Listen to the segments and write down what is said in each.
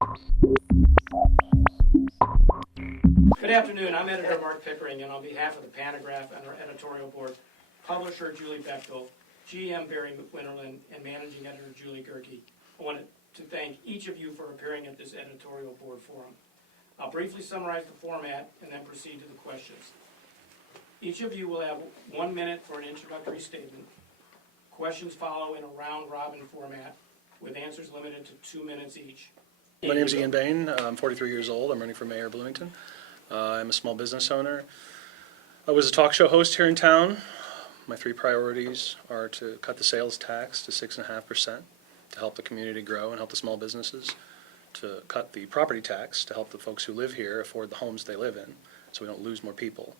Good afternoon. I'm Editor Mark Pickering, and on behalf of the Pantagraph Editorial Board, publisher Julie Bechtel, GM Barry Winterland, and Managing Editor Julie Gerke, I wanted to thank each of you for appearing at this editorial board forum. I'll briefly summarize the format and then proceed to the questions. Each of you will have 1 minute for an introductory statement. Questions follow in a round-robin format, with answers limited to 2 minutes each. My name's Ian Bain. I'm 43 years old. I'm running for mayor of Bloomington. I'm a small business owner. I was a talk show host here in town. My 3 priorities are to cut the sales tax to 6.5% to help the community grow and help the small businesses, to cut the property tax to help the folks who live here afford the homes they live in so we don't lose more people,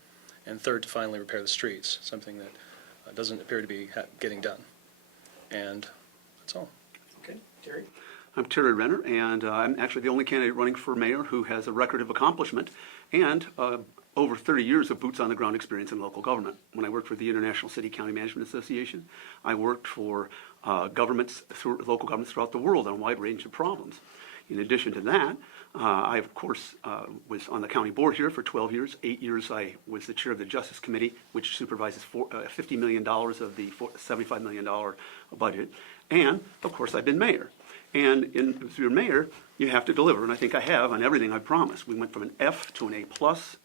and third, to finally repair the streets, something that doesn't appear to be getting done. And that's all. Okay, Terry? I'm Terry Renner, and I'm actually the only candidate running for mayor who has a record of accomplishment and over 30 years of boots-on-the-ground experience in local government. When I worked for the International City County Management Association, I worked for local governments throughout the world on a wide range of problems. In addition to that, I, of course, was on the county board here for 12 years. 8 years I was the chair of the Justice Committee, which supervises $50 million of the $75 million budget. And, of course, I've been mayor. And if you're mayor, you have to deliver, and I think I have on everything I promised. We went from an F to an A+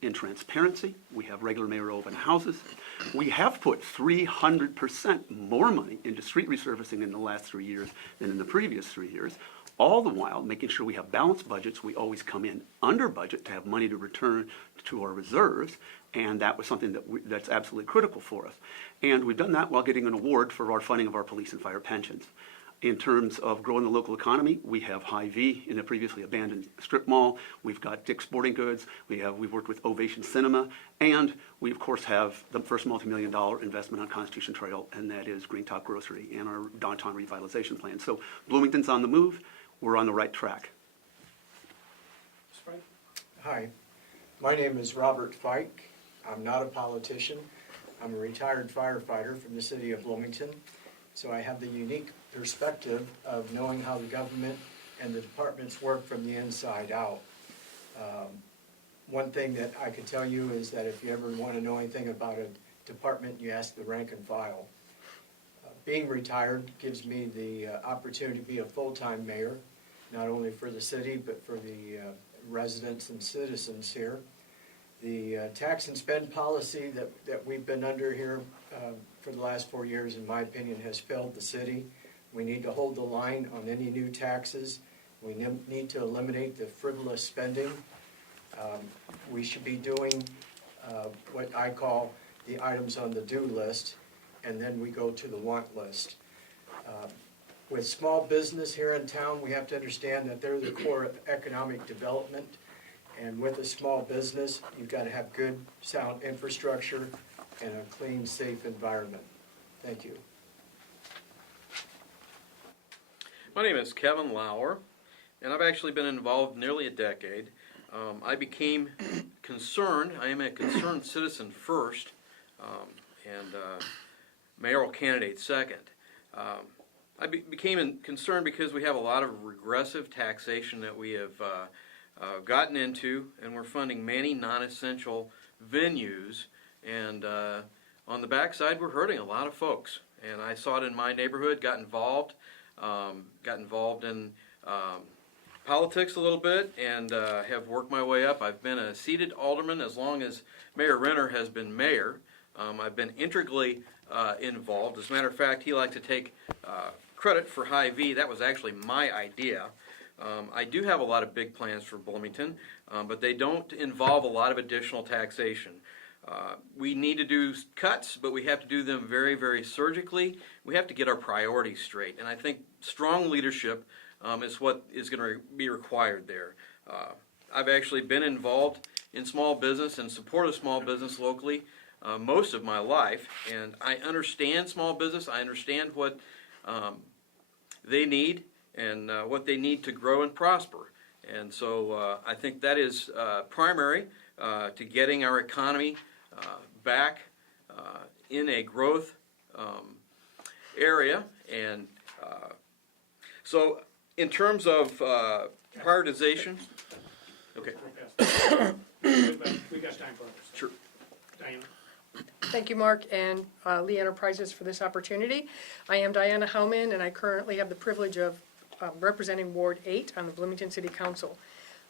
in transparency. We have regular mayor open houses. We have put 300% more money into street resurfacing in the last 3 years than in the previous 3 years, all the while making sure we have balanced budgets. We always come in under budget to have money to return to our reserves, and that was something that's absolutely critical for us. And we've done that while getting an award for our funding of our police and fire pensions. In terms of growing the local economy, we have Hy-Vee in a previously abandoned strip mall. We've got Dick's Sporting Goods. We've worked with Ovation Cinema. And we, of course, have the first multi-million-dollar investment on Constitution Trail, and that is Green Top Grocery and our downtown revitalization plan. So Bloomington's on the move. We're on the right track. Hi, my name is Robert Fike. I'm not a politician. I'm a retired firefighter from the city of Bloomington. So I have the unique perspective of knowing how the government and the departments work from the inside out. One thing that I could tell you is that if you ever want to know anything about a department, you ask the rank and file. Being retired gives me the opportunity to be a full-time mayor, not only for the city, but for the residents and citizens here. The tax and spend policy that we've been under here for the last 4 years, in my opinion, has failed the city. We need to hold the line on any new taxes. We need to eliminate the frivolous spending. We should be doing what I call the items on the do list, and then we go to the want list. With small business here in town, we have to understand that they're the core of economic development. And with a small business, you've got to have good, sound infrastructure and a clean, safe environment. Thank you. My name is Kevin Lauer, and I've actually been involved nearly a decade. I became concerned. I am a concerned citizen first, and mayoral candidate second. I became concerned because we have a lot of regressive taxation that we have gotten into, and we're funding many non-essential venues, and on the backside we're hurting a lot of folks. And I saw it in my neighborhood, got involved in politics a little bit, and have worked my way up. I've been a seated alderman as long as Mayor Renner has been mayor. I've been integrally involved. As a matter of fact, he liked to take credit for Hy-Vee. That was actually my idea. I do have a lot of big plans for Bloomington, but they don't involve a lot of additional taxation. We need to do cuts, but we have to do them very, very surgically. We have to get our priorities straight, and I think strong leadership is what is going to be required there. I've actually been involved in small business and support of small business locally most of my life, and I understand small business. I understand what they need and what they need to grow and prosper. And so I think that is primary to getting our economy back in a growth area. And so In terms of prioritization, okay, Real fast. We got time for others. sure. Diana? Thank you, Mark, and Lee Enterprises for this opportunity. I am Diana Howman, and I currently have the privilege of representing Ward 8 on the Bloomington City Council.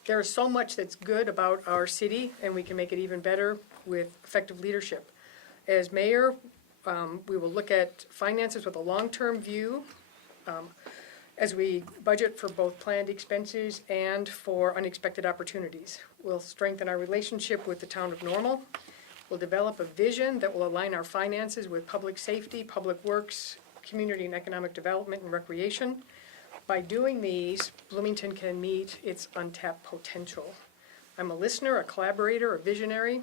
There is so much that's good about our city, and we can make it even better with effective leadership. As mayor, we will look at finances with a long-term view as we budget for both planned expenses and for unexpected opportunities. We'll strengthen our relationship with the town of Normal. We'll develop a vision that will align our finances with public safety, public works, community and economic development, and recreation. By doing these, Bloomington can meet its untapped potential. I'm a listener, a collaborator, a visionary,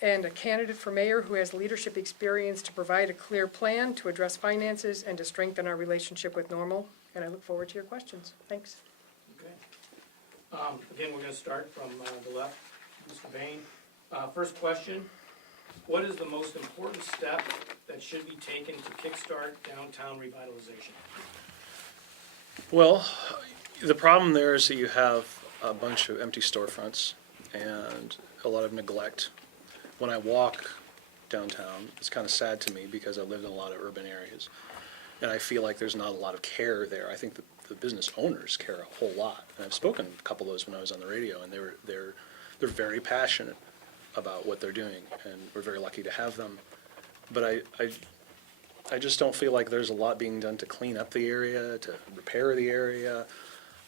and a candidate for mayor who has leadership experience to provide a clear plan to address finances and to strengthen our relationship with Normal. And I look forward to your questions. Thanks. Okay. Again, we're going to start from the left, Mr. Bain. First question, what is the most important step that should be taken to kickstart downtown revitalization? Well, the problem there is that you have a bunch of empty storefronts and a lot of neglect. When I walk downtown, it's kind of sad to me because I lived in a lot of urban areas, and I feel like there's not a lot of care there. I think the business owners care a whole lot, and I've spoken to a couple of those when I was on the radio, and they're very passionate about what they're doing, and we're very lucky to have them. But I just don't feel like there's a lot being done to clean up the area, to repair the area.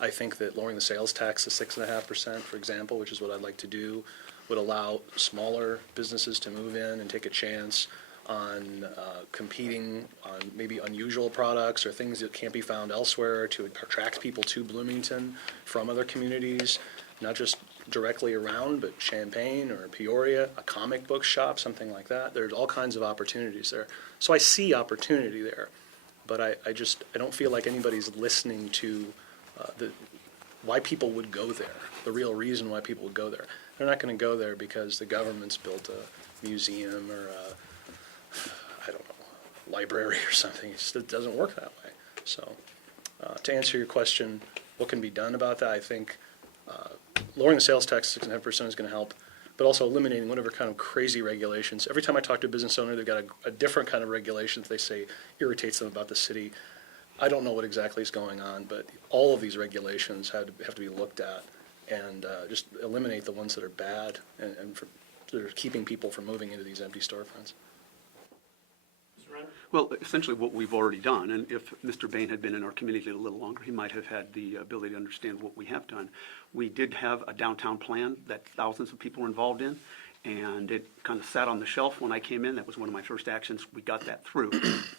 I think that lowering the sales tax to 6.5%, for example, which is what I'd like to do, would allow smaller businesses to move in and take a chance on competing on maybe unusual products or things that can't be found elsewhere, to attract people to Bloomington from other communities, not just directly around, but Champaign or Peoria, a comic book shop, something like that. There's all kinds of opportunities there. So I see opportunity there, but I don't feel like anybody's listening to why people would go there, the real reason why people would go there. They're not going to go there because the government's built a museum or I don't know, library or something. It doesn't work that way. So to answer your question, what can be done about that? I think lowering the sales tax to 6.5% is going to help, but also eliminating whatever kind of crazy regulations. Every time I talk to a business owner, they've got a different kind of regulations they say irritates them about the city. I don't know what exactly is going on, but all of these regulations have to be looked at, and just eliminate the ones that are bad and that are keeping people from moving into these empty storefronts. Mr. Renner? Well, essentially what we've already done, and if Mr. Bain had been in our community a little longer, he might have had the ability to understand what we have done. We did have a downtown plan that thousands of people were involved in, and it kind of sat on the shelf when I came in. That was one of my first actions. We got that through.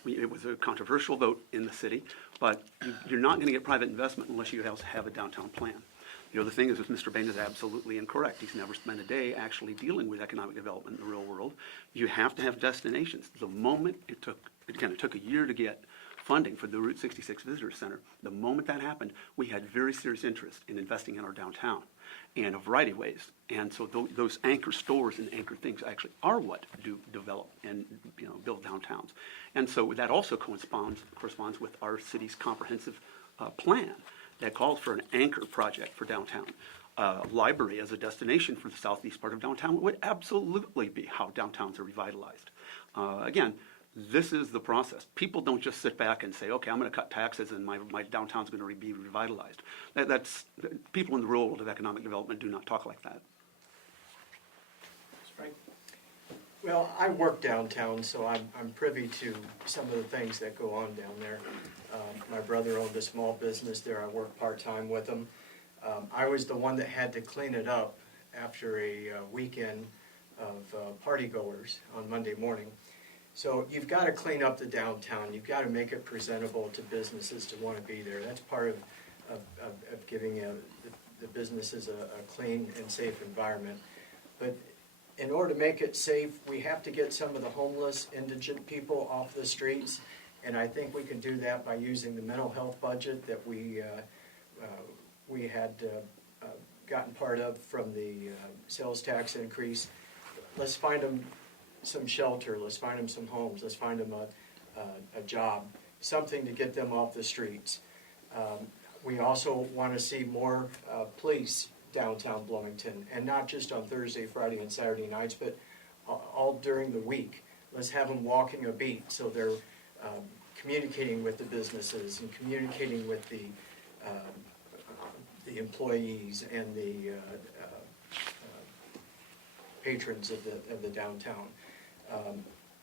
It was a controversial vote in the city, but you're not going to get private investment unless you also have a downtown plan. The other thing is that Mr. Bain is absolutely incorrect. He's never spent a day actually dealing with economic development in the real world. You have to have destinations. The moment it took a year to get funding for the Route 66 Visitor Center. The moment that happened, we had very serious interest in investing in our downtown in a variety of ways. And so those anchor stores and anchor things actually are what do develop and build downtowns. And so that also corresponds with our city's comprehensive plan that calls for an anchor project for downtown. Library as a destination for the southeast part of downtown would absolutely be how downtowns are revitalized. Again, this is the process. People don't just sit back and say, okay, I'm going to cut taxes and my downtown's going to be revitalized. People in the real world of economic development do not talk like that. Frank? Well, I work downtown, so I'm privy to some of the things that go on down there. My brother owned a small business there. I worked part-time with him. I was the one that had to clean it up after a weekend of party-goers on Monday morning. So you've got to clean up the downtown. You've got to make it presentable to businesses to want to be there. That's part of giving the businesses a clean and safe environment. But in order to make it safe, we have to get some of the homeless, indigent people off the streets. And I think we can do that by using the mental health budget that we had gotten part of from the sales tax increase. Let's find them some shelter, let's find them some homes, let's find them a job, something to get them off the streets. We also want to see more police downtown Bloomington, and not just on Thursday, Friday, and Saturday nights, but all during the week. Let's have them walking a beat, so they're communicating with the businesses and communicating with the employees and the patrons of the downtown.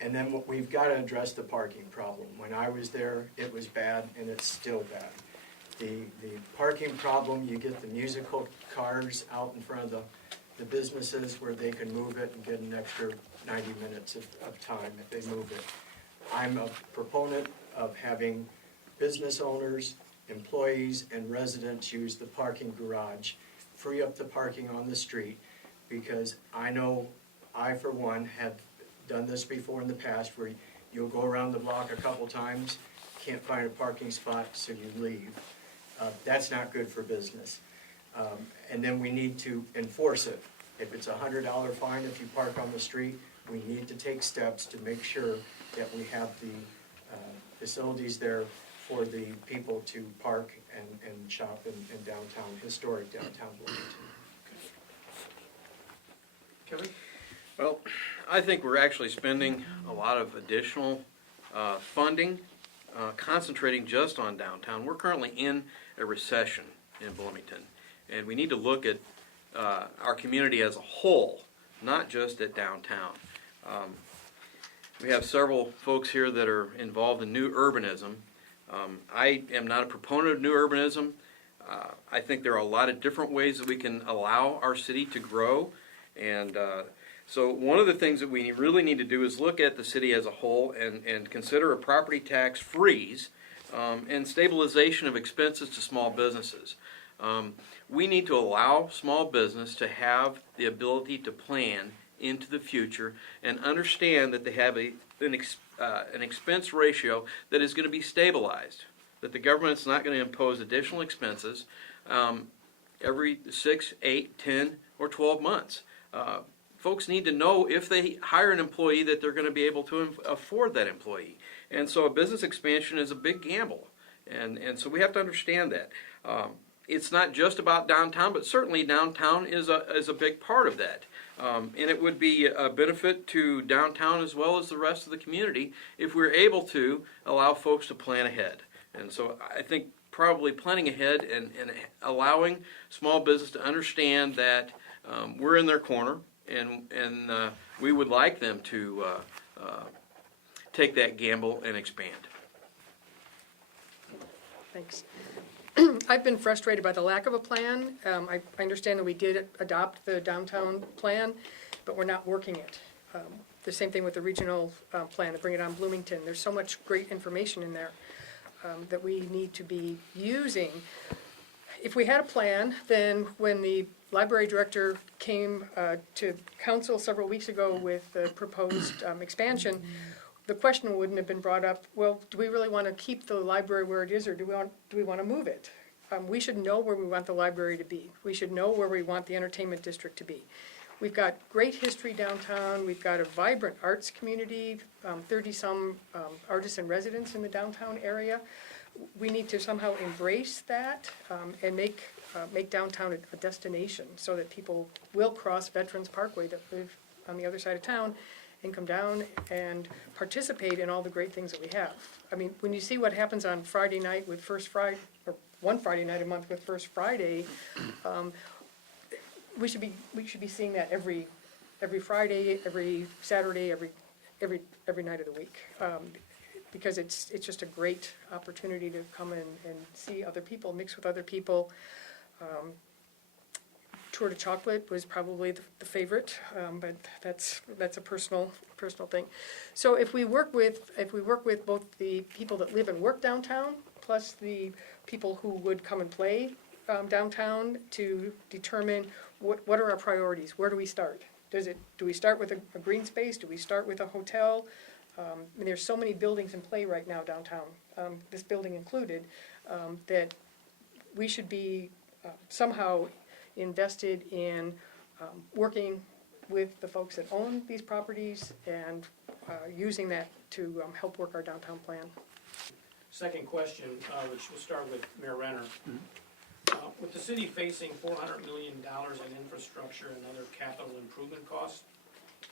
And then we've got to address the parking problem. When I was there, it was bad, and it's still bad. The parking problem, you get the musical cars out in front of the businesses where they can move it and get an extra 90 minutes of time if they move it. I'm a proponent of having business owners, employees, and residents use the parking garage, free up the parking on the street, because I know I, for one, have done this before in the past, where you'll go around the block a couple times, can't find a parking spot, so you leave. That's not good for business. And then we need to enforce it. If it's a $100 fine if you park on the street, we need to take steps to make sure that we have the facilities there for the people to park and shop in downtown, historic downtown Bloomington. Kevin? Well, I think we're actually spending a lot of additional funding concentrating just on downtown. We're currently in a recession in Bloomington, and we need to look at our community as a whole, not just at downtown. We have several folks here that are involved in new urbanism. I am not a proponent of new urbanism. I think there are a lot of different ways that we can allow our city to grow, and so one of the things that we really need to do is look at the city as a whole and consider a property tax freeze and stabilization of expenses to small businesses. We need to allow small business to have the ability to plan into the future and understand that they have an expense ratio that is going to be stabilized, that the government's not going to impose additional expenses every 6, 8, 10, or 12 months. Folks need to know if they hire an employee that they're going to be able to afford that employee. And so a business expansion is a big gamble. And so we have to understand that. It's not just about downtown, but certainly downtown is a big part of that. And it would be a benefit to downtown as well as the rest of the community if we're able to allow folks to plan ahead. And so I think probably planning ahead and allowing small business to understand that we're in their corner, and we would like them to take that gamble and expand. Thanks. I've been frustrated by the lack of a plan. I understand that we did adopt the downtown plan, but we're not working it. The same thing with the regional plan to bring it on Bloomington. There's so much great information in there that we need to be using. If we had a plan, then when the library director came to council several weeks ago with the proposed expansion, the question wouldn't have been brought up, well, do we really want to keep the library where it is, or do we want to move it? We should know where we want the library to be. We should know where we want the entertainment district to be. We've got great history downtown. We've got a vibrant arts community, 30-some artists and residents in the downtown area. We need to somehow embrace that and make downtown a destination so that people will cross Veterans Parkway that live on the other side of town and come down and participate in all the great things that we have. I mean, when you see what happens on Friday night with First Friday, or one Friday night a month with First Friday, we should be seeing that every Friday, every Saturday, every night of the week. Because it's just a great opportunity to come in and see other people, mix with other people. Tour de Chocolate was probably the favorite, but that's a personal thing. So if we work with both the people that live and work downtown, plus the people who would come and play downtown, to determine what are our priorities, where do we start? Do we start with a green space? Do we start with a hotel? I mean, there's so many buildings in play right now downtown, this building included, that we should be somehow invested in working with the folks that own these properties and using that to help work our downtown plan. Second question, which we'll start with Mayor Renner. With the city facing $400 million in infrastructure and other capital improvement costs,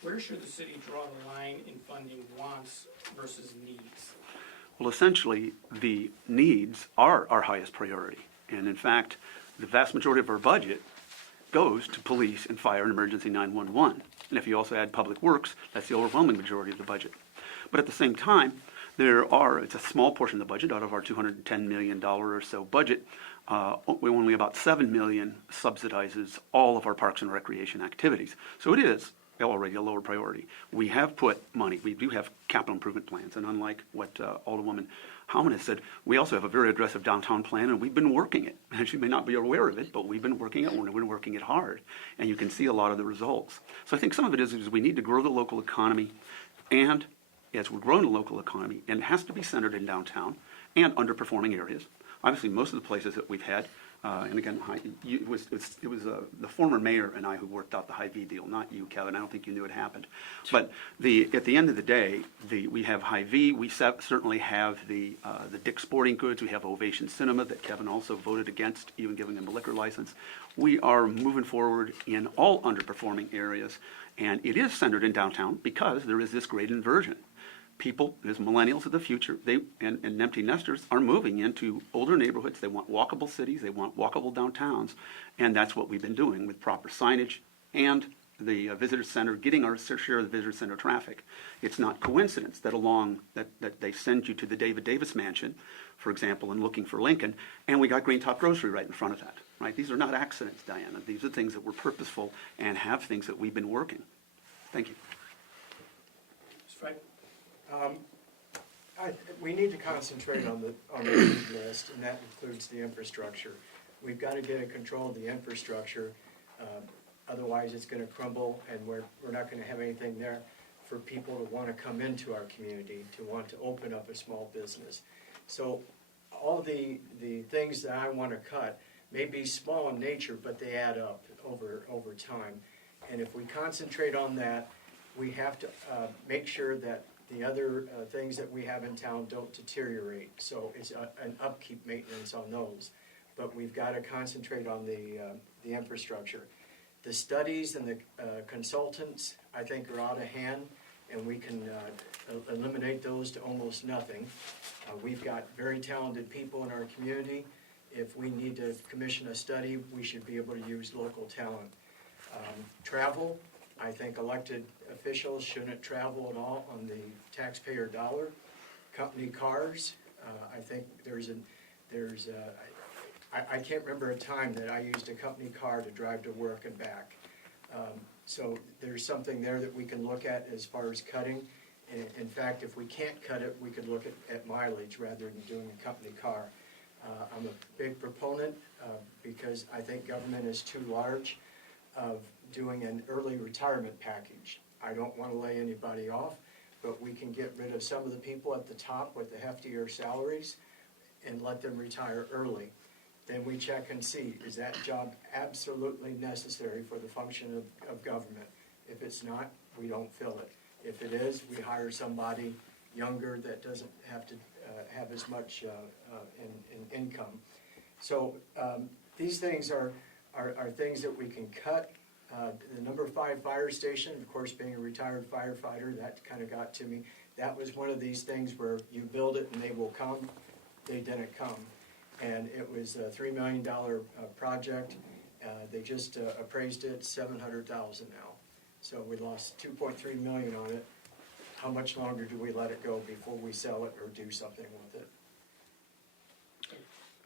where should the city draw the line in funding wants versus needs? Well, essentially, the needs are our highest priority. And in fact, the vast majority of our budget goes to police and fire and emergency 911. And if you also add public works, that's the overwhelming majority of the budget. But at the same time, it's a small portion of the budget out of our $210 million or so budget. Only about $7 million subsidizes all of our parks and recreation activities. So it is already a lower priority. We have put money, we do have capital improvement plans, and unlike what Alderwoman Howman has said, we also have a very aggressive downtown plan, and we've been working it. And she may not be aware of it, but we've been working it, we've been working it hard, and you can see a lot of the results. So I think some of it is we need to grow the local economy, and as we're growing the local economy, and it has to be centered in downtown and underperforming areas. Obviously, most of the places that we've had, and again, it was the former mayor and I who worked out the Hy-Vee deal, not you, Kevin. I don't think you knew it happened. But at the end of the day, we have Hy-Vee. We certainly have the Dick's Sporting Goods. We have Ovation Cinema that Kevin also voted against, even giving them a liquor license. We are moving forward in all underperforming areas, and it is centered in downtown because there is this great inversion. People, as millennials of the future, and empty nesters are moving into older neighborhoods. They want walkable cities, they want walkable downtowns, and that's what we've been doing with proper signage and the visitor center, getting our share of the visitor center traffic. It's not coincidence that they send you to the David Davis Mansion, for example, and looking for Lincoln, and we got Green Top Grocery right in front of that. Right? These are not accidents, Diana. These are things that were purposeful and have things that we've been working. Thank you. Mr. Frank? We need to concentrate on the need list, and that includes the infrastructure. We've got to get a control of the infrastructure, otherwise it's going to crumble, and we're not going to have anything there for people to want to come into our community, to want to open up a small business. So all the things that I want to cut may be small in nature, but they add up over time. And if we concentrate on that, we have to make sure that the other things that we have in town don't deteriorate. So it's an upkeep maintenance on those. But we've got to concentrate on the infrastructure. The studies and the consultants, I think, are out of hand, and we can eliminate those to almost nothing. We've got very talented people in our community. If we need to commission a study, we should be able to use local talent. Travel, I think elected officials shouldn't travel at all on the taxpayer dollar. Company cars, I think I can't remember a time that I used a company car to drive to work and back. So there's something there that we can look at as far as cutting. In fact, if we can't cut it, we could look at mileage rather than doing a company car. I'm a big proponent because I think government is too large of doing an early retirement package. I don't want to lay anybody off, but we can get rid of some of the people at the top with the heftier salaries and let them retire early. Then we check and see, is that job absolutely necessary for the function of government? If it's not, we don't fill it. If it is, we hire somebody younger that doesn't have to have as much in income. So these things are things that we can cut. The number 5 fire station, of course, being a retired firefighter, that kind of got to me. That was one of these things where you build it and they will come. They didn't come. And it was a $3 million project. They just appraised it $700,000 now. So we lost $2.3 million on it. How much longer do we let it go before we sell it or do something with it?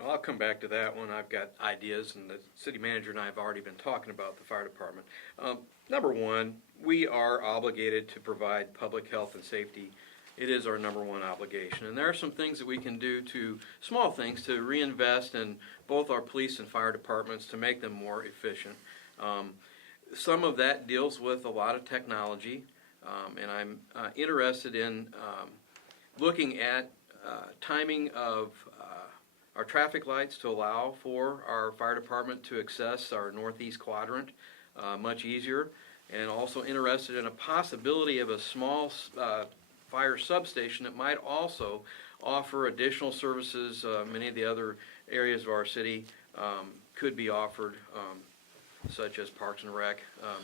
Well, I'll come back to that one. I've got ideas, and the city manager and I have already been talking about the fire department. Number one, we are obligated to provide public health and safety. It is our number one obligation. And there are some things that we can do small things to reinvest in both our police and fire departments to make them more efficient. Some of that deals with a lot of technology, and I'm interested in looking at timing of our traffic lights to allow for our fire department to access our northeast quadrant much easier, and also interested in a possibility of a small fire substation that might also offer additional services. Many of the other areas of our city could be offered, such as Parks and Rec,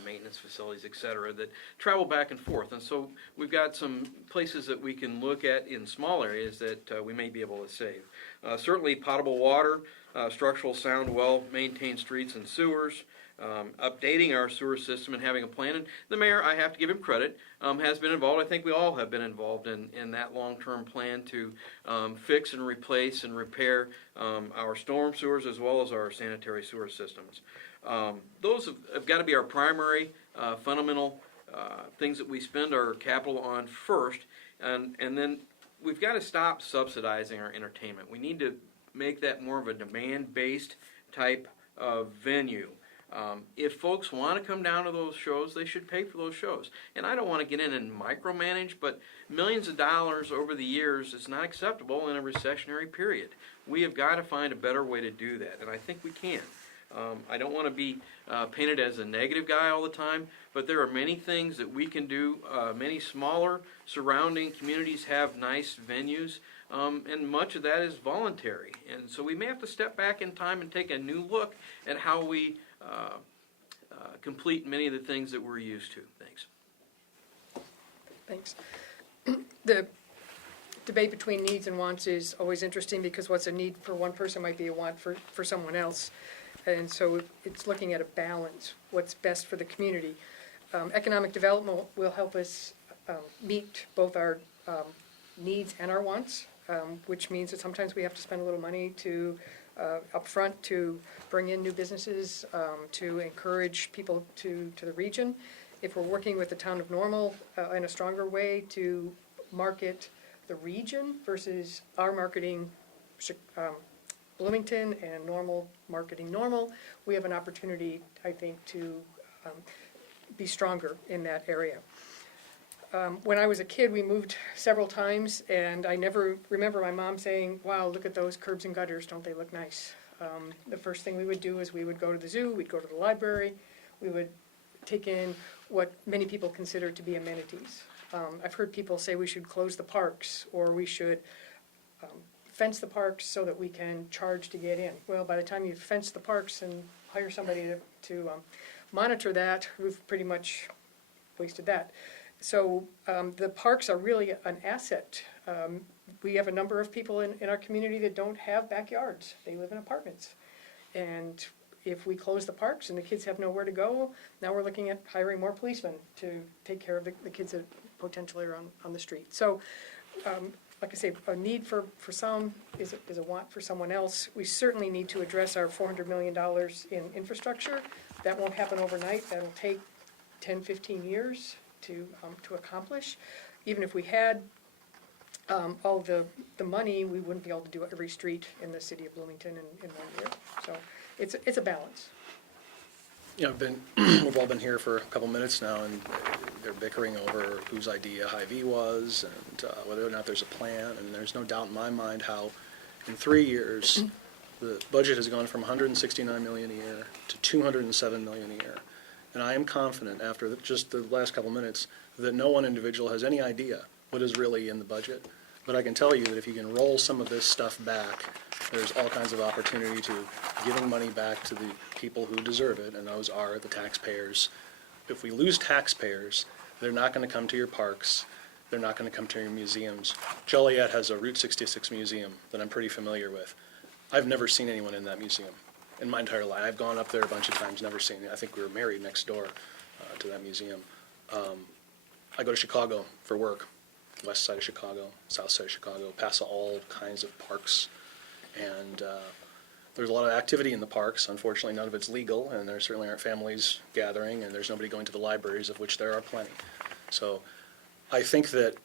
maintenance facilities, et cetera, that travel back and forth. And so we've got some places that we can look at in small areas that we may be able to save. Certainly potable water, structural sound, well-maintained streets and sewers, updating our sewer system and having a plan. And the mayor, I have to give him credit, has been involved. I think we all have been involved in that long-term plan to fix and replace and repair our storm sewers as well as our sanitary sewer systems. Those have got to be our primary fundamental things that we spend our capital on first, and then we've got to stop subsidizing our entertainment. We need to make that more of a demand-based type of venue. If folks want to come down to those shows, they should pay for those shows. And I don't want to get in and micromanage, but millions of dollars over the years is not acceptable in a recessionary period. We have got to find a better way to do that, and I think we can. I don't want to be painted as a negative guy all the time, but there are many things that we can do. Many smaller surrounding communities have nice venues, and much of that is voluntary. And so we may have to step back in time and take a new look at how we complete many of the things that we're used to. Thanks. Thanks. The debate between needs and wants is always interesting because what's a need for one person might be a want for someone else. And so it's looking at a balance, what's best for the community. Economic development will help us meet both our needs and our wants, which means that sometimes we have to spend a little money to upfront to bring in new businesses, to encourage people to the region. If we're working with the town of Normal in a stronger way to market the region versus our marketing Bloomington and Normal marketing Normal, we have an opportunity, I think, to be stronger in that area. When I was a kid, we moved several times, and I never remember my mom saying, wow, look at those curbs and gutters, don't they look nice? The first thing we would do is we would go to the zoo, we'd go to the library, we would take in what many people consider to be amenities. I've heard people say we should close the parks, or we should fence the parks so that we can charge to get in. Well, by the time you fence the parks and hire somebody to monitor that, we've pretty much wasted that. So the parks are really an asset. We have a number of people in our community that don't have backyards. They live in apartments. And if we close the parks and the kids have nowhere to go, now we're looking at hiring more policemen to take care of the kids that potentially are on the street. So like I say, a need for some is a want for someone else. We certainly need to address our $400 million in infrastructure. That won't happen overnight. That'll take 10, 15 years to accomplish. Even if we had all the money, we wouldn't be able to do every street in the city of Bloomington in 1 year. So it's a balance. You know, we've all been here for a couple minutes now, and they're bickering over whose idea Hy-Vee was and whether or not there's a plan. And there's no doubt in my mind how, in 3 years, the budget has gone from $169 million a year to $207 million a year. And I am confident, after just the last couple minutes, that no one individual has any idea what is really in the budget. But I can tell you that if you can roll some of this stuff back, there's all kinds of opportunity to giving money back to the people who deserve it, and those are the taxpayers. If we lose taxpayers, they're not going to come to your parks. They're not going to come to your museums. Joliet has a Route 66 museum that I'm pretty familiar with. I've never seen anyone in that museum in my entire life. I've gone up there a bunch of times, never seen it. I think we were married next door to that museum. I go to Chicago for work, west side of Chicago, south side of Chicago, pass all kinds of parks. And there's a lot of activity in the parks. Unfortunately, none of it's legal, and there certainly aren't families gathering, and there's nobody going to the libraries, of which there are plenty. So I think that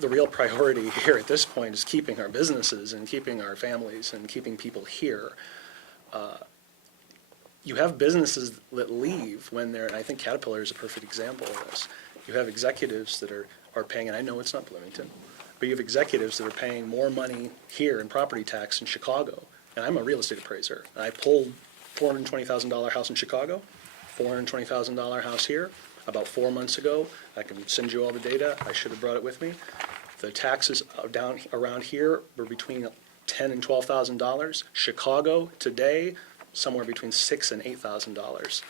the real priority here at this point is keeping our businesses and keeping our families and keeping people here. You have businesses that leave when they're, and I think Caterpillar is a perfect example of this. You have executives that are paying, and I know it's not Bloomington, but you have executives that are paying more money here in property tax in Chicago. And I'm a real estate appraiser. I pulled $420,000 house in Chicago, $420,000 house here about 4 months ago. I can send you all the data. I should have brought it with me. the taxes down around here were between $10,000 and $12,000. Chicago today, somewhere between $6,000 and $8,000.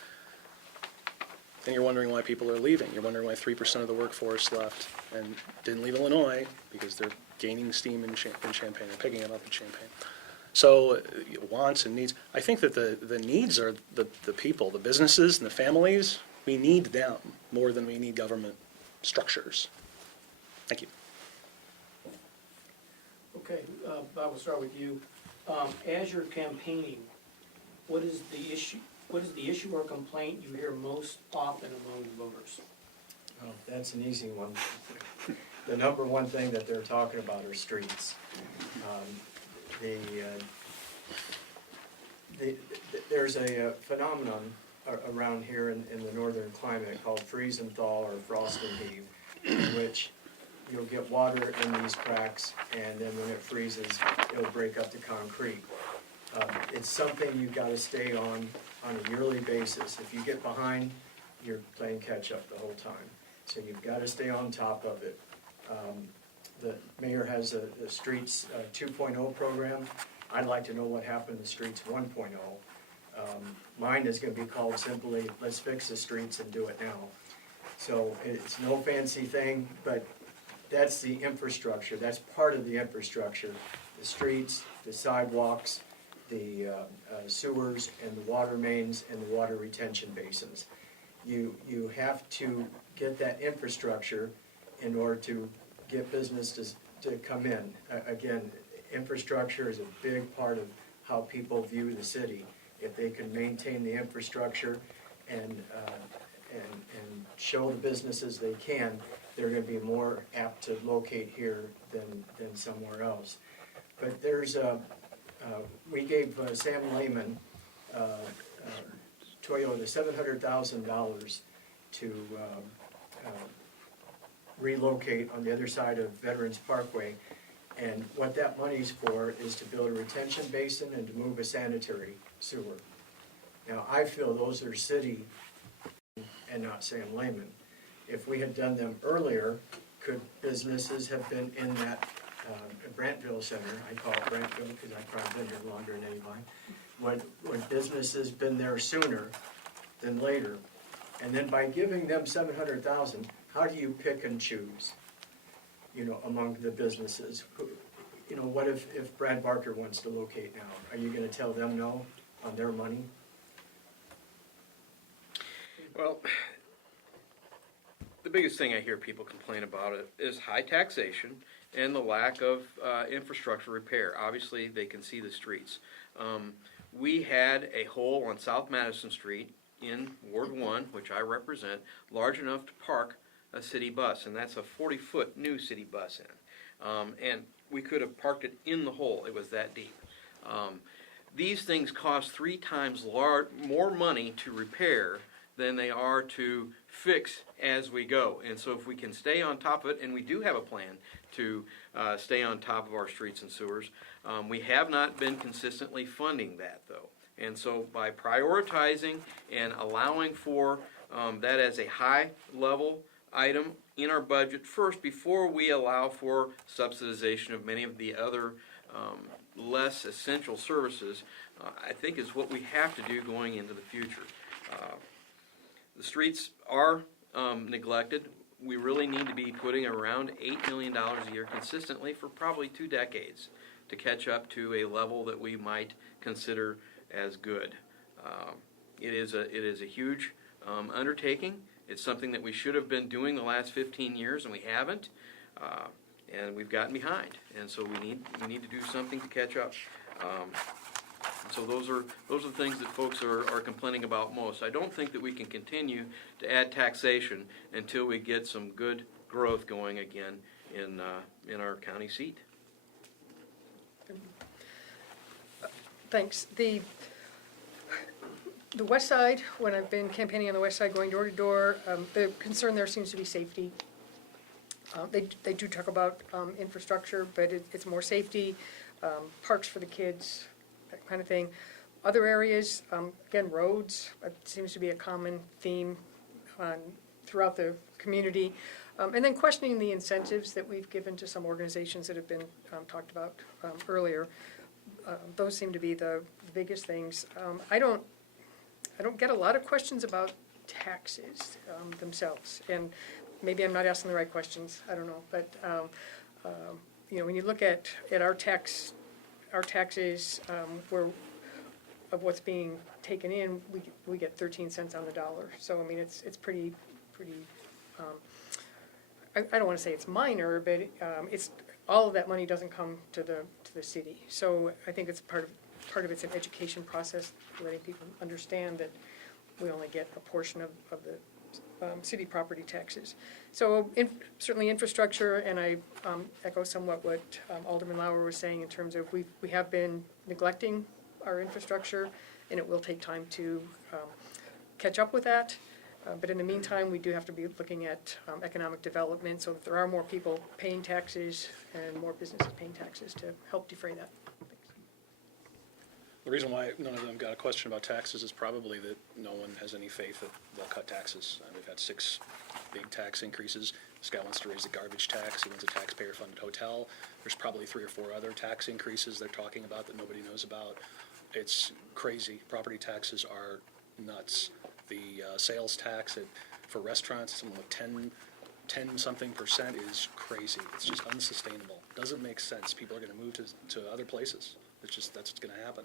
And you're wondering why people are leaving. You're wondering why 3% of the workforce left and didn't leave Illinois, because they're gaining steam in Champaign and picking it up in Champaign. So wants and needs. I think that the needs are the people, the businesses and the families. We need them more than we need government structures. Thank you. Okay, Bob, we'll start with you. As you're campaigning, what is the issue or complaint you hear most often among voters? Oh, that's an easy one. The number one thing that they're talking about are streets. There's a phenomenon around here in the northern climate called freeze and thaw or frost and heave, in which you'll get water in these cracks, and then when it freezes, it'll break up the concrete. It's something you've got to stay on a yearly basis. If you get behind, you're playing catch-up the whole time. So you've got to stay on top of it. The mayor has a Streets 2.0 program. I'd like to know what happened to Streets 1.0. Mine is going to be called simply, let's fix the streets and do it now. So it's no fancy thing, but that's the infrastructure. That's part of the infrastructure. The streets, the sidewalks, the sewers, and the water mains, and the water retention basins. You have to get that infrastructure in order to get business to come in. Again, infrastructure is a big part of how people view the city. If they can maintain the infrastructure and show the businesses they can, they're going to be more apt to locate here than somewhere else. But there's we gave Sam Lehman, Toyota, $700,000 to relocate on the other side of Veterans Parkway. And what that money's for is to build a retention basin and to move a sanitary sewer. Now, I feel those are city and not Sam Lehman. If we had done them earlier, could businesses have been in that Brantville Center? I call it Brantville because I've probably been here longer than anybody. Would businesses been there sooner than later? And then by giving them $700,000, how do you pick and choose, among the businesses? What if Brad Barker wants to locate now? Are you going to tell them no on their money? Well, the biggest thing I hear people complain about it is high taxation and the lack of infrastructure repair. Obviously, they can see the streets. We had a hole on South Madison Street in Ward 1, which I represent, large enough to park a city bus, and that's a 40-foot new city bus in. And we could have parked it in the hole. It was that deep. These things cost 3 times more money to repair than they are to fix as we go. And so if we can stay on top of it, and we do have a plan to stay on top of our streets and sewers, we have not been consistently funding that, though. And so by prioritizing and allowing for that as a high-level item in our budget first, before we allow for subsidization of many of the other less essential services, I think is what we have to do going into the future. The streets are neglected. We really need to be putting around $8 million a year consistently for probably 2 decades to catch up to a level that we might consider as good. It is a huge undertaking. It's something that we should have been doing the last 15 years, and we haven't. And we've gotten behind, and so we need to do something to catch up. So those are the things that folks are complaining about most. I don't think that we can continue to add taxation until we get some good growth going again in our county seat. Thanks. The west side, when I've been campaigning on the west side, going door to door, the concern there seems to be safety. They do talk about infrastructure, but it's more safety, parks for the kids, that kind of thing. Other areas, again, roads, seems to be a common theme throughout the community. And then questioning the incentives that we've given to some organizations that have been talked about earlier. Those seem to be the biggest things. I don't get a lot of questions about taxes themselves, and maybe I'm not asking the right questions, I don't know, but, when you look at our taxes, of what's being taken in, we get 13 cents on the dollar, so, I mean, it's pretty, I don't wanna say it's minor, but, it's, all of that money doesn't come to the city, so I think it's part of it's an education process, letting people understand that we only get a portion of the city property taxes. So certainly infrastructure, and I echo somewhat what Alderman Lauer was saying in terms of we have been neglecting our infrastructure, and it will take time to catch up with that. But in the meantime, we do have to be looking at economic development so that there are more people paying taxes and more businesses paying taxes to help defray that. The reason why none of them got a question about taxes is probably that no one has any faith that they'll cut taxes. We've had 6 big tax increases. This guy wants to raise the garbage tax. He wants a taxpayer-funded hotel. There's probably 3 or 4 other tax increases they're talking about that nobody knows about. It's crazy. Property taxes are nuts. The sales tax for restaurants, something like 10-something% is crazy. It's just unsustainable. Doesn't make sense. People are going to move to other places. That's what's going to happen.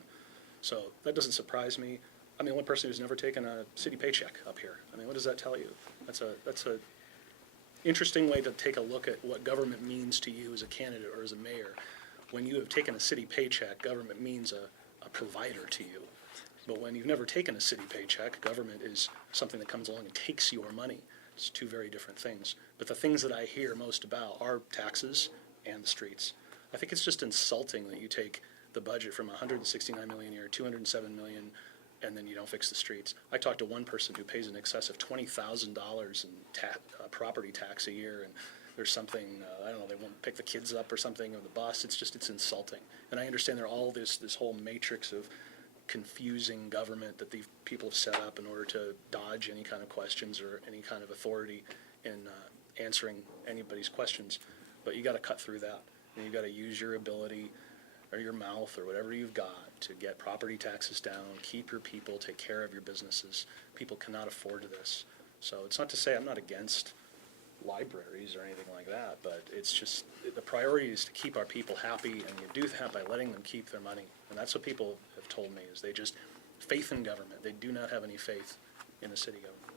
So that doesn't surprise me. I mean, one person who's never taken a city paycheck up here. I mean, what does that tell you? That's a interesting way to take a look at what government means to you as a candidate or as a mayor. When you have taken a city paycheck, government means a provider to you. But when you've never taken a city paycheck, government is something that comes along and takes your money. It's 2 very different things. But the things that I hear most about are taxes and the streets. I think it's just insulting that you take the budget from $169 million a year, $207 million, and then you don't fix the streets. I talked to one person who pays in excess of $20,000 in property tax a year, and there's something, I don't know, they won't pick the kids up or something, or the bus. It's insulting. And I understand there are all this whole matrix of confusing government that these people have set up in order to dodge any kind of questions or any kind of authority in answering anybody's questions. But you got to cut through that, and you got to use your ability or your mouth or whatever you've got to get property taxes down, keep your people, take care of your businesses. People cannot afford this. So it's not to say I'm not against libraries or anything like that, but it's just the priority is to keep our people happy, and you do that by letting them keep their money. And that's what people have told me, is they just, faith in government. They do not have any faith in the city government.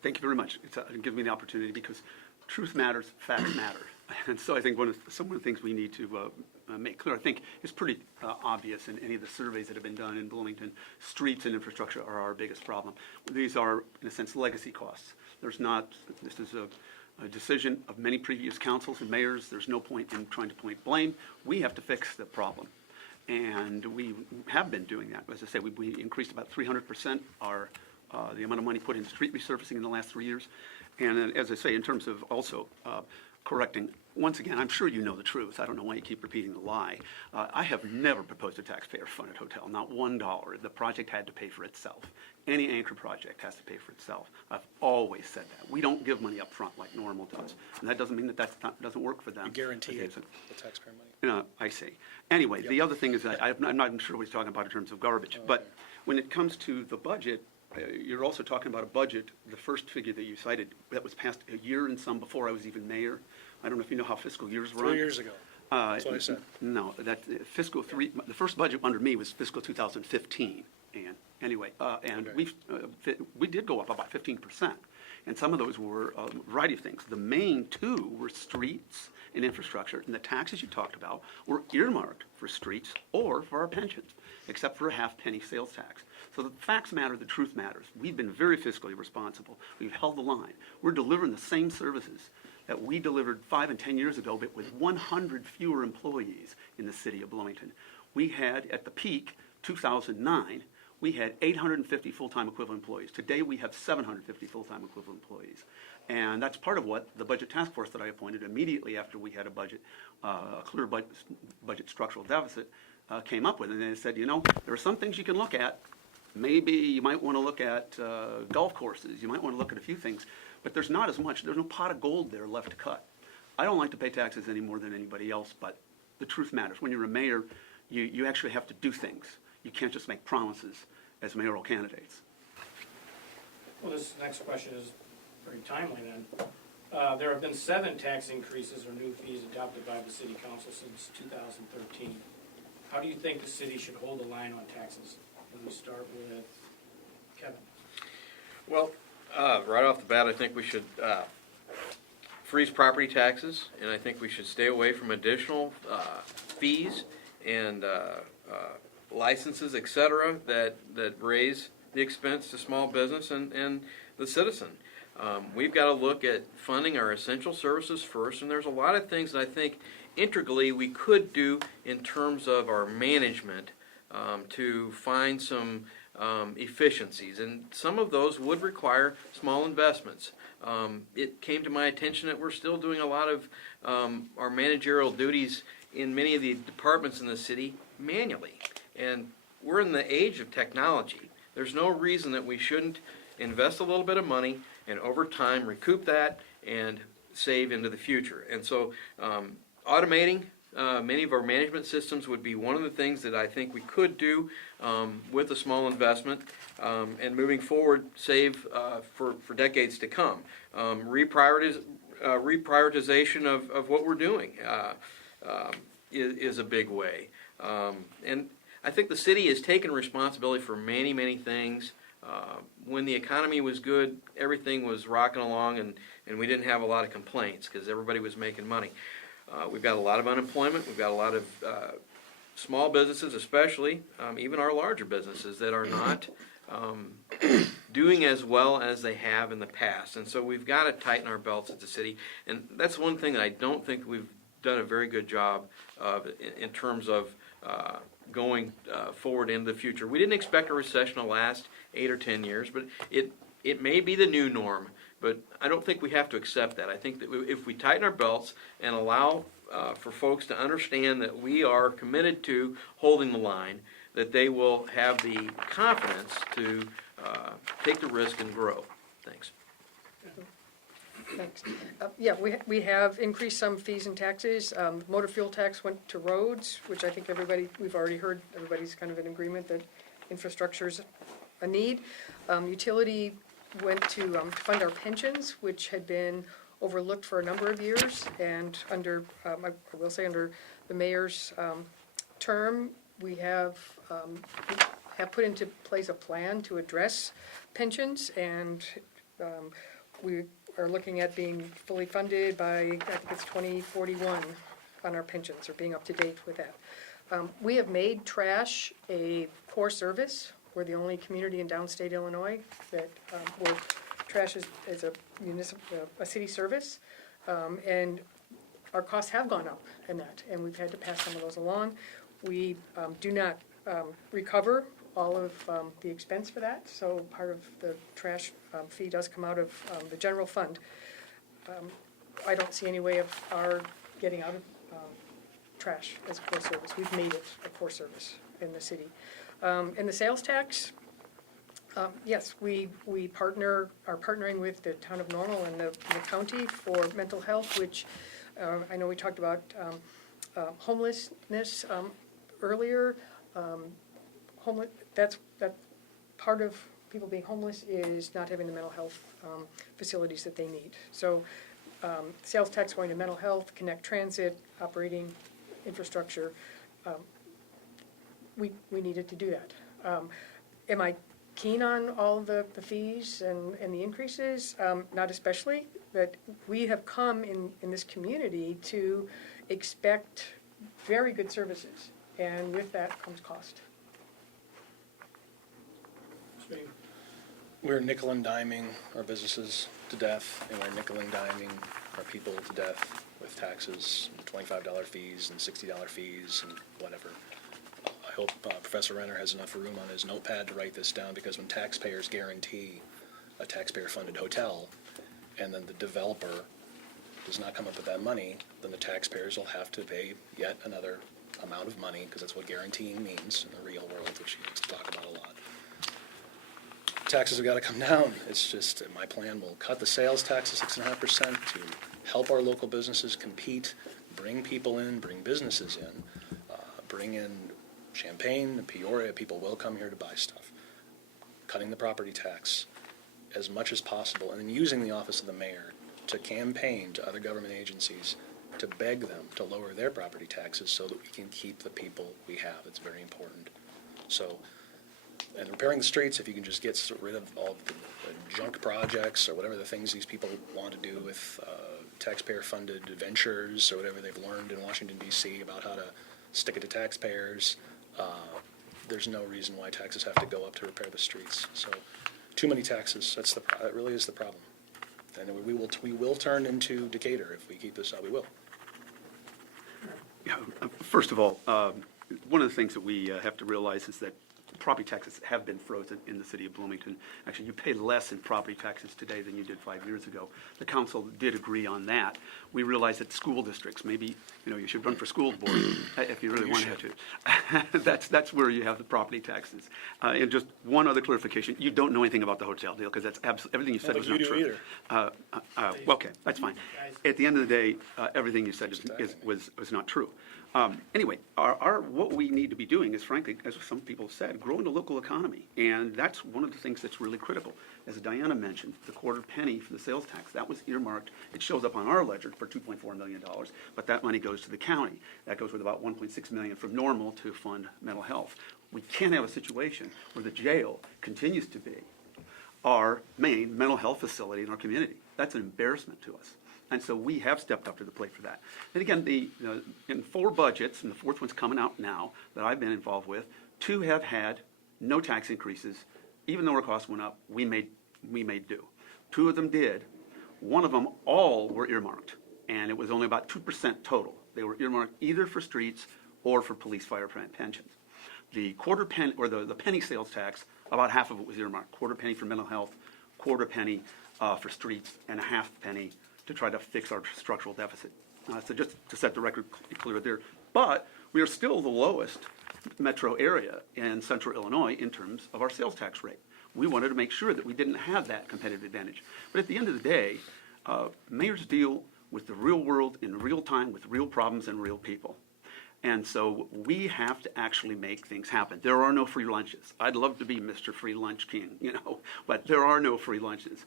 Thank you very much. It's given me the opportunity, because truth matters, facts matter. And so I think some of the things we need to make clear, I think, is pretty obvious in any of the surveys that have been done in Bloomington. Streets and infrastructure are our biggest problem. These are, in a sense, legacy costs. This is a decision of many previous councils and mayors. There's no point in trying to point blame. We have to fix the problem. And we have been doing that. As I say, we increased about 300% the amount of money put into street resurfacing in the last 3 years. And as I say, in terms of also correcting, once again, I'm sure you know the truth. I don't know why you keep repeating the lie. I have never proposed a taxpayer-funded hotel, not $1. The project had to pay for itself. Any anchor project has to pay for itself. I've always said that. We don't give money up front like normal does. And that doesn't mean that doesn't work for them. You guarantee it, the taxpayer money. I see. Anyway, The other thing is that I'm not even sure what he's talking about in terms of garbage. Okay. But when it comes to the budget, you're also talking about a budget, the first figure that you cited, that was passed a year and some before I was even mayor. I don't know if you know how fiscal years run. 3 years ago. That's what I said. No, the first budget under me was fiscal 2015. And anyway, and Okay. we did go up about 15%. And some of those were a variety of things. The main 2 were streets and infrastructure. And the taxes you talked about were earmarked for streets or for our pensions, except for a half-penny sales tax. So the facts matter, the truth matters. We've been very fiscally responsible. We've held the line. We're delivering the same services that we delivered 5 and 10 years ago, but with 100 fewer employees in the city of Bloomington. We had, at the peak, 2009, we had 850 full-time equivalent employees. Today, we have 750 full-time equivalent employees. And that's part of what the budget task force that I appointed immediately after we had a clear budget structural deficit, came up with. And they said, there are some things you can look at. Maybe you might want to look at golf courses. You might want to look at a few things. but there's not as much, there's no pot of gold there left to cut. I don't like to pay taxes any more than anybody else, but the truth matters. When you're a mayor, you actually have to do things. You can't just make promises as mayoral candidates. Well, this next question is very timely then. There have been 7 tax increases or new fees adopted by the city council since 2013. How do you think the city should hold the line on taxes? Can we start with Kevin? Well, right off the bat, I think we should freeze property taxes, and I think we should stay away from additional fees and licenses, et cetera, that raise the expense to small business and the citizen. We've got to look at funding our essential services first, and there's a lot of things that I think integrally we could do in terms of our management to find some efficiencies, and some of those would require small investments. It came to my attention that we're still doing a lot of our managerial duties in many of the departments in the city manually, and we're in the age of technology. There's no reason that we shouldn't invest a little bit of money and over time recoup that and save into the future. And so automating many of our management systems would be one of the things that I think we could do with a small investment, and moving forward save for decades to come. Reprioritization of what we're doing is a big way. And I think the city has taken responsibility for many, many things. When the economy was good, everything was rocking along, and we didn't have a lot of complaints because everybody was making money. We've got a lot of unemployment. We've got a lot of small businesses, especially, even our larger businesses, that are not doing as well as they have in the past. And so we've got to tighten our belts at the city. And that's one thing that I don't think we've done a very good job of in terms of going forward into the future. We didn't expect a recession to last 8 or 10 years, but it may be the new norm. But I don't think we have to accept that. I think that if we tighten our belts and allow for folks to understand that we are committed to holding the line, that they will have the confidence to take the risk and grow. Thanks. Thanks. Yeah, we have increased some fees and taxes. Motor fuel tax went to roads, which I think we've already heard, everybody's kind of in agreement that infrastructure's a need. Utility went to fund our pensions, which had been overlooked for a number of years, and under, I will say, under the mayor's term, we have put into place a plan to address pensions, and we are looking at being fully funded by, I think it's 2041 on our pensions, or being up to date with that. We have made trash a core service. We're the only community in downstate Illinois that where trash is a city service, and our costs have gone up in that, and we've had to pass some of those along. We do not recover all of the expense for that, so part of the trash fee does come out of the general fund. I don't see any way of our getting out of trash as a core service. We've made it a core service in the city. And the sales tax, yes, we are partnering with the town of Normal and the county for mental health, which I know we talked about homelessness earlier. That's part of people being homeless is not having the mental health facilities that they need. So sales tax going to mental health, connect transit, operating infrastructure. We needed to do that. Am I keen on all the fees and the increases? Not especially, but we have come in this community to expect very good services, and with that comes cost. We're nickel and diming our businesses to death, and we're nickel and diming our people to death with taxes, $25 fees and $60 fees and whatever. I hope Professor Renner has enough room on his notepad to write this down, because when taxpayers guarantee a taxpayer-funded hotel and then the developer does not come up with that money, then the taxpayers will have to pay yet another amount of money, because that's what guaranteeing means in the real world, which he likes to talk about a lot. taxes have got to come down. It's just, my plan will cut the sales tax to 6.5% to help our local businesses compete, bring people in, bring businesses in, bring in Champaign, Peoria, people will come here to buy stuff. Cutting the property tax as much as possible, and then using the office of the mayor to campaign to other government agencies to beg them to lower their property taxes so that we can keep the people we have. It's very important. So, and repairing the streets, if you can just get rid of all the junk projects or whatever the things these people want to do with taxpayer-funded ventures or whatever they've learned in Washington, D.C. about how to stick it to taxpayers, there's no reason why taxes have to go up to repair the streets. So, too many taxes, that really is the problem. And we will turn into Decatur if we keep this up. We will. Yeah, first of all, one of the things that we have to realize is that property taxes have been frozen in the city of Bloomington. Actually, you pay less in property taxes today than you did 5 years ago. The council did agree on that. We realize that school districts, maybe, you should run for school board if you really wanted to. That's where you have the property taxes. And just one other clarification, you don't know anything about the hotel deal because that's everything you said was not true. Well, okay, that's fine. At the end of the day, everything you said was not true. Anyway, what we need to be doing is, frankly, as some people said, growing the local economy. And that's one of the things that's really critical. As Diana mentioned, the quarter penny for the sales tax, that was earmarked. It shows up on our ledger for $2.4 million, but that money goes to the county. That goes with about $1.6 million from normal to fund mental health. We can't have a situation where the jail continues to be our main mental health facility in our community. That's an embarrassment to us. And so we have stepped up to the plate for that. And again, in 4 budgets, and the 4th one's coming out now that I've been involved with, 2 have had no tax increases. Even though our costs went up, we made do. 2 of them did. 1 of them, all were earmarked, and it was only about 2% total. They were earmarked either for streets or for police, fire, pensions. The quarter penny, or the penny sales tax, about half of it was earmarked. Quarter penny for mental health, quarter penny for streets, and a half penny to try to fix our structural deficit. So just to set the record clear there. But we are still the lowest metro area in central Illinois in terms of our sales tax rate. We wanted to make sure that we didn't have that competitive advantage. But at the end of the day, mayors deal with the real world in real time with real problems and real people. And so we have to actually make things happen. There are no free lunches. I'd love to be Mr. Free Lunch King, but there are no free lunches.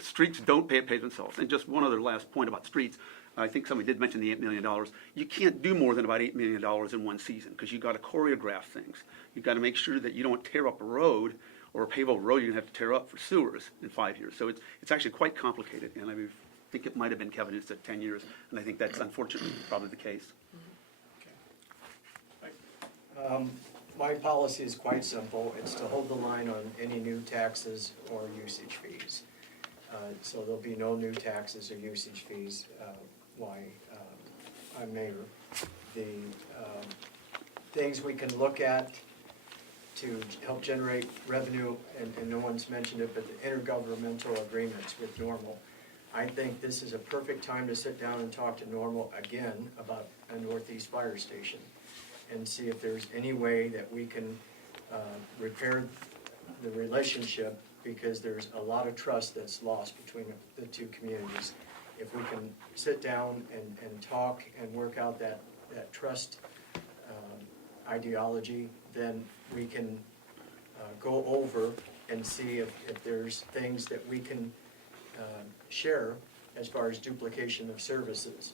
Streets don't pay themselves. And just one other last point about streets. I think somebody did mention the $8 million. You can't do more than about $8 million in one season because you've got to choreograph things. You've got to make sure that you don't tear up a road or a paved road you're going to have to tear up for sewers in 5 years. So it's actually quite complicated. And I think it might have been Kevin who said 10 years. And I think that's unfortunately probably the case. My policy is quite simple. It's to hold the line on any new taxes or usage fees. So there'll be no new taxes or usage fees while I'm mayor. The things we can look at to help generate revenue, and no one's mentioned it, but the intergovernmental agreements with Normal. I think this is a perfect time to sit down and talk to Normal again about a Northeast fire station and see if there's any way that we can repair the relationship, because there's a lot of trust that's lost between the 2 communities. If we can sit down and talk and work out that trust ideology, then we can go over and see if there's things that we can share as far as duplication of services.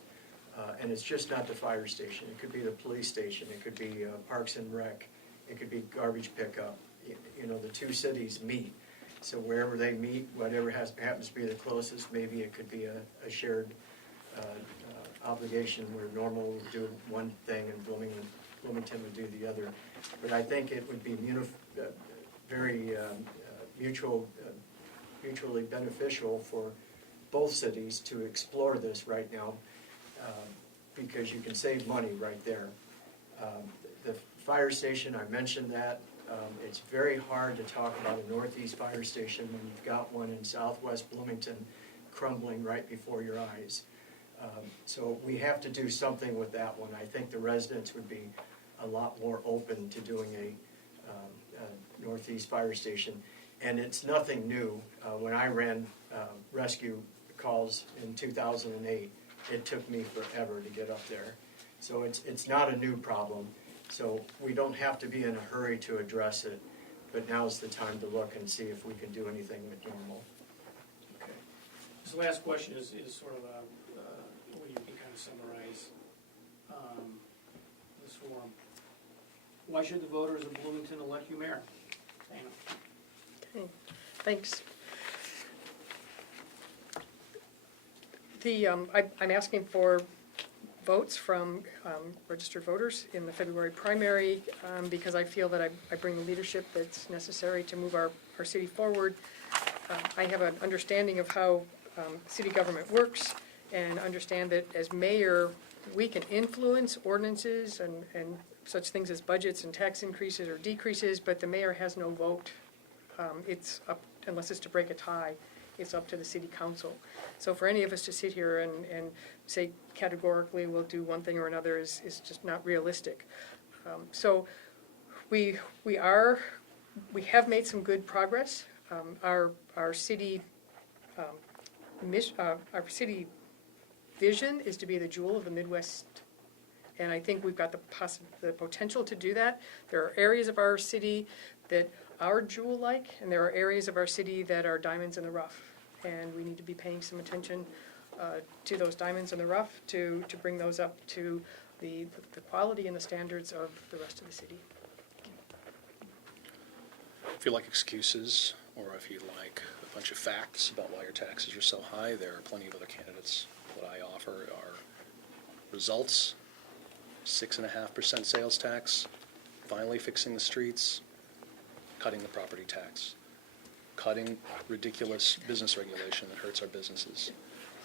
And it's just not the fire station. It could be the police station. It could be Parks and Rec. It could be garbage pickup. The 2 cities meet. So wherever they meet, whatever happens to be the closest, maybe it could be a shared obligation where Normal will do one thing and Bloomington would do the other. But I think it would be very mutually beneficial for both cities to explore this right now, because you can save money right there. The fire station, I mentioned that. It's very hard to talk about a Northeast fire station when you've got one in Southwest Bloomington crumbling right before your eyes. So we have to do something with that one. I think the residents would be a lot more open to doing a Northeast fire station. And it's nothing new. When I ran rescue calls in 2008, it took me forever to get up there. So it's not a new problem. So we don't have to be in a hurry to address it, but now's the time to look and see if we can do anything with normal. Okay. This last question is sort of a way you can kind of summarize this forum. Why should the voters of Bloomington elect you mayor? Dana. Okay, thanks. I'm asking for votes from registered voters in the February primary because I feel that I bring the leadership that's necessary to move our city forward. I have an understanding of how city government works and understand that as mayor, we can influence ordinances and such things as budgets and tax increases or decreases, but the mayor has no vote. It's up, unless it's to break a tie, it's up to the city council. So for any of us to sit here and say categorically we'll do one thing or another is just not realistic. So we have made some good progress. Our city vision is to be the jewel of the Midwest, and I think we've got the potential to do that. There are areas of our city that are jewel-like, and there are areas of our city that are diamonds in the rough, and we need to be paying some attention to those diamonds in the rough to bring those up to the quality and the standards of the rest of the city. If you like excuses, or if you like a bunch of facts about why your taxes are so high, there are plenty of other candidates. What I offer are results, 6.5% sales tax, finally fixing the streets, cutting the property tax, cutting ridiculous business regulation that hurts our businesses,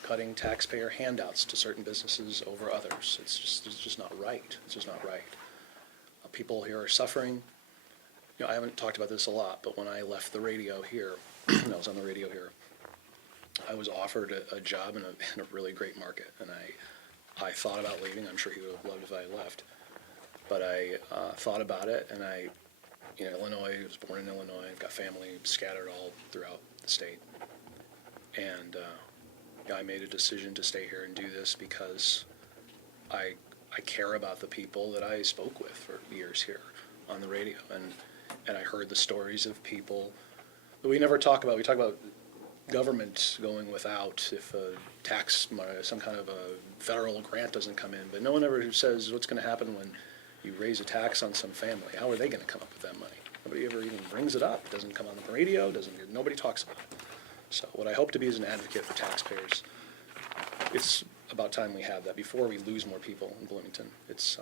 cutting taxpayer handouts to certain businesses over others. It's just not right. It's just not right. People here are suffering. You know, I haven't talked about this a lot, but when I left the radio here, I was on the radio here, I was offered a job in a really great market, and I thought about leaving. I'm sure he would have loved if I had left, but I thought about it, and Illinois, I was born in Illinois. I've got family scattered all throughout the state, and I made a decision to stay here and do this because I care about the people that I spoke with for years here on the radio, and I heard the stories of people that we never talk about. We talk about government going without if a tax, some kind of a federal grant doesn't come in, but no one ever says what's going to happen when you raise a tax on some family. How are they going to come up with that money? Nobody ever even brings it up. It doesn't come on the radio. Nobody talks about it. So what I hope to be is an advocate for taxpayers. It's about time we have that before we lose more people in Bloomington. It's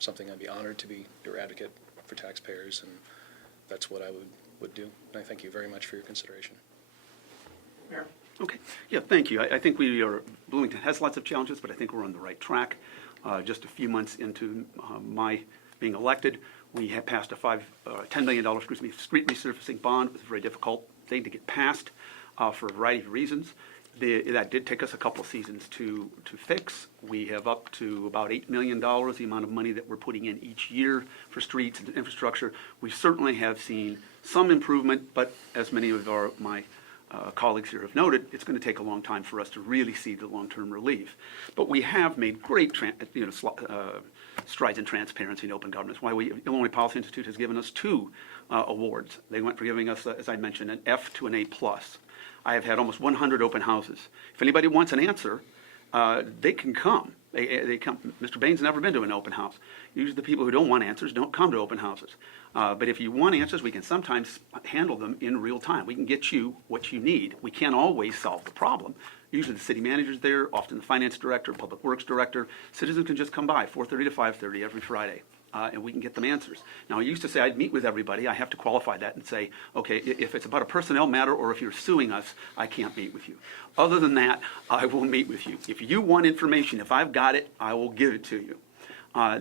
something I'd be honored to be your advocate for taxpayers, and that's what I would do. And I thank you very much for your consideration. Mayor? Okay, yeah, thank you. I think Bloomington has lots of challenges, but I think we're on the right track. Just a few months into my being elected, we have passed a $10 million street resurfacing bond. It was a very difficult thing to get passed for a variety of reasons. That did take us a couple of seasons to fix. We have up to about $8 million, the amount of money that we're putting in each year for streets and infrastructure. We certainly have seen some improvement, but as many of my colleagues here have noted, it's going to take a long time for us to really see the long-term relief. But we have made great strides in transparency and open governance. Illinois Policy Institute has given us 2 awards. They went for giving us, as I mentioned, an F to an A+. I have had almost 100 open houses. If anybody wants an answer, they can come. They come. Mr. Bain's never been to an open house. Usually the people who don't want answers don't come to open houses. But if you want answers, we can sometimes handle them in real time. We can get you what you need. We can't always solve the problem. Usually the city manager's there, often the finance director, public works director. Citizens can just come by 4:30 to 5:30 every Friday. And we can get them answers. Now, I used to say I'd meet with everybody. I have to qualify that and say, okay, if it's about a personnel matter or if you're suing us, I can't meet with you. Other than that, I will meet with you. If you want information, if I've got it, I will give it to you.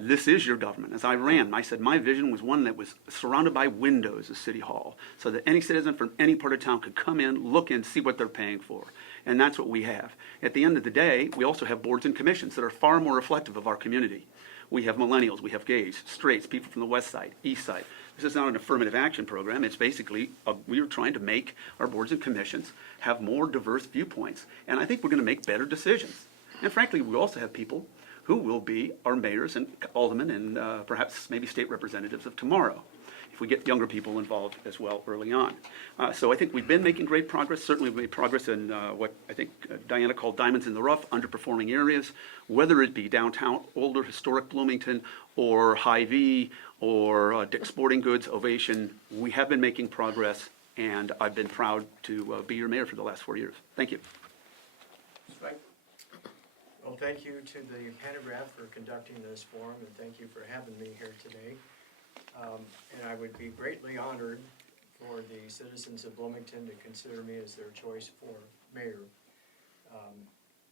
This is your government. As I ran, I said my vision was one that was surrounded by windows of City Hall so that any citizen from any part of town could come in, look in, see what they're paying for. And that's what we have. At the end of the day, we also have boards and commissions that are far more reflective of our community. We have millennials, we have gays, straights, people from the west side, east side. This is not an affirmative action program. It's basically, we are trying to make our boards and commissions have more diverse viewpoints. And I think we're going to make better decisions. And frankly, we also have people who will be our mayors and aldermen and perhaps maybe state representatives of tomorrow, if we get younger people involved as well early on. So I think we've been making great progress. Certainly we've made progress in what I think Diana called diamonds in the rough, underperforming areas, whether it be downtown, older historic Bloomington, or Hy-Vee, or Dick's Sporting Goods, Ovation. We have been making progress, and I've been proud to be your mayor for the last 4 years. Thank you. Well, thank you to the Pantagraph for conducting this forum, and thank you for having me here today. And I would be greatly honored for the citizens of Bloomington to consider me as their choice for mayor.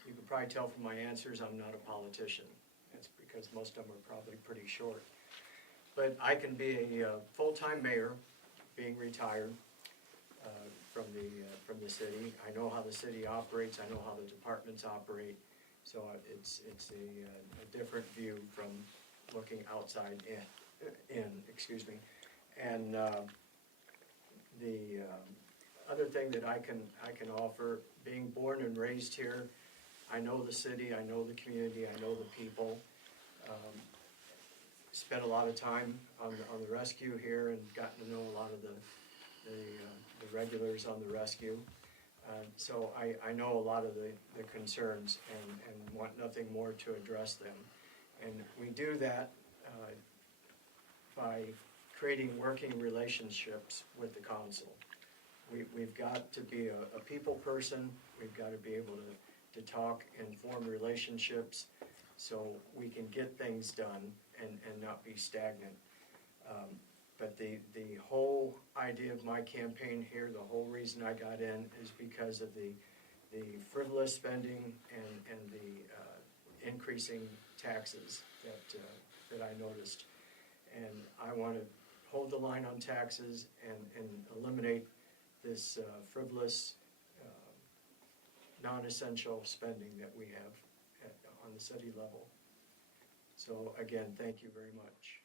You can probably tell from my answers I'm not a politician. That's because most of them are probably pretty short. But I can be a full-time mayor, being retired from the city. I know how the city operates. I know how the departments operate. So it's a different view from looking outside in, excuse me. And the other thing that I can offer, being born and raised here, I know the city, I know the community, I know the people. Spent a lot of time on the rescue here and gotten to know a lot of the regulars on the rescue. So I know a lot of the concerns and want nothing more to address them. And we do that by creating working relationships with the council. We've got to be a people person. We've got to be able to talk and form relationships so we can get things done and not be stagnant. But the whole idea of my campaign here, the whole reason I got in is because of the frivolous spending and the increasing taxes that I noticed. And I want to hold the line on taxes and eliminate this frivolous, non-essential spending that we have on the city level. So again, thank you very much.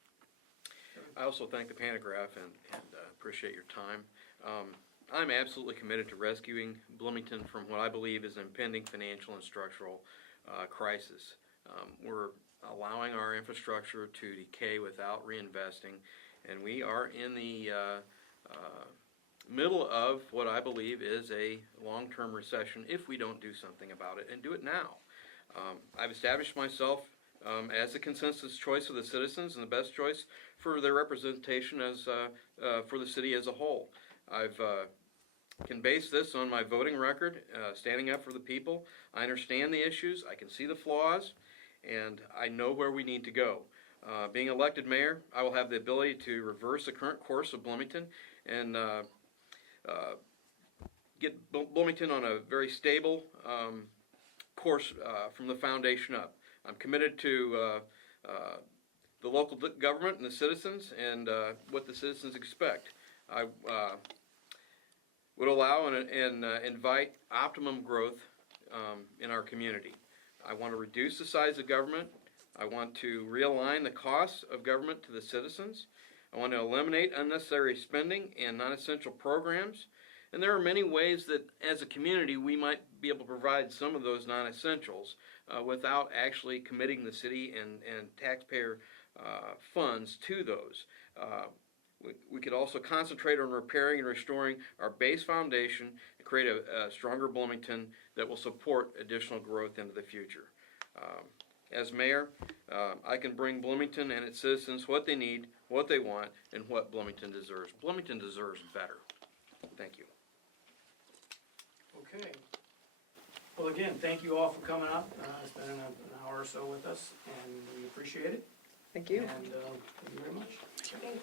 I also thank the Pantagraph and appreciate your time. I'm absolutely committed to rescuing Bloomington from what I believe is an impending financial and structural crisis. We're allowing our infrastructure to decay without reinvesting, and we are in the middle of what I believe is a long-term recession if we don't do something about it and do it now. I've established myself as a consensus choice of the citizens and the best choice for their representation as for the city as a whole. I've can base this on my voting record, standing up for the people. I understand the issues, I can see the flaws, and I know where we need to go. Being elected mayor, I will have the ability to reverse the current course of Bloomington and get Bloomington on a very stable course from the foundation up. I'm committed to the local government and the citizens and what the citizens expect. I would allow and invite optimum growth in our community. I want to reduce the size of government. I want to realign the costs of government to the citizens. I want to eliminate unnecessary spending and non-essential programs. And there are many ways that as a community we might be able to provide some of those non-essentials without actually committing the city and taxpayer funds to those. We could also concentrate on repairing and restoring our base foundation and create a stronger Bloomington that will support additional growth into the future. As mayor, I can bring Bloomington and its citizens what they need, what they want, and what Bloomington deserves. Bloomington deserves better. Thank you. Okay. Well, again, thank you all for coming up, spending an hour or so with us, and we appreciate it. Thank you. And thank you very much.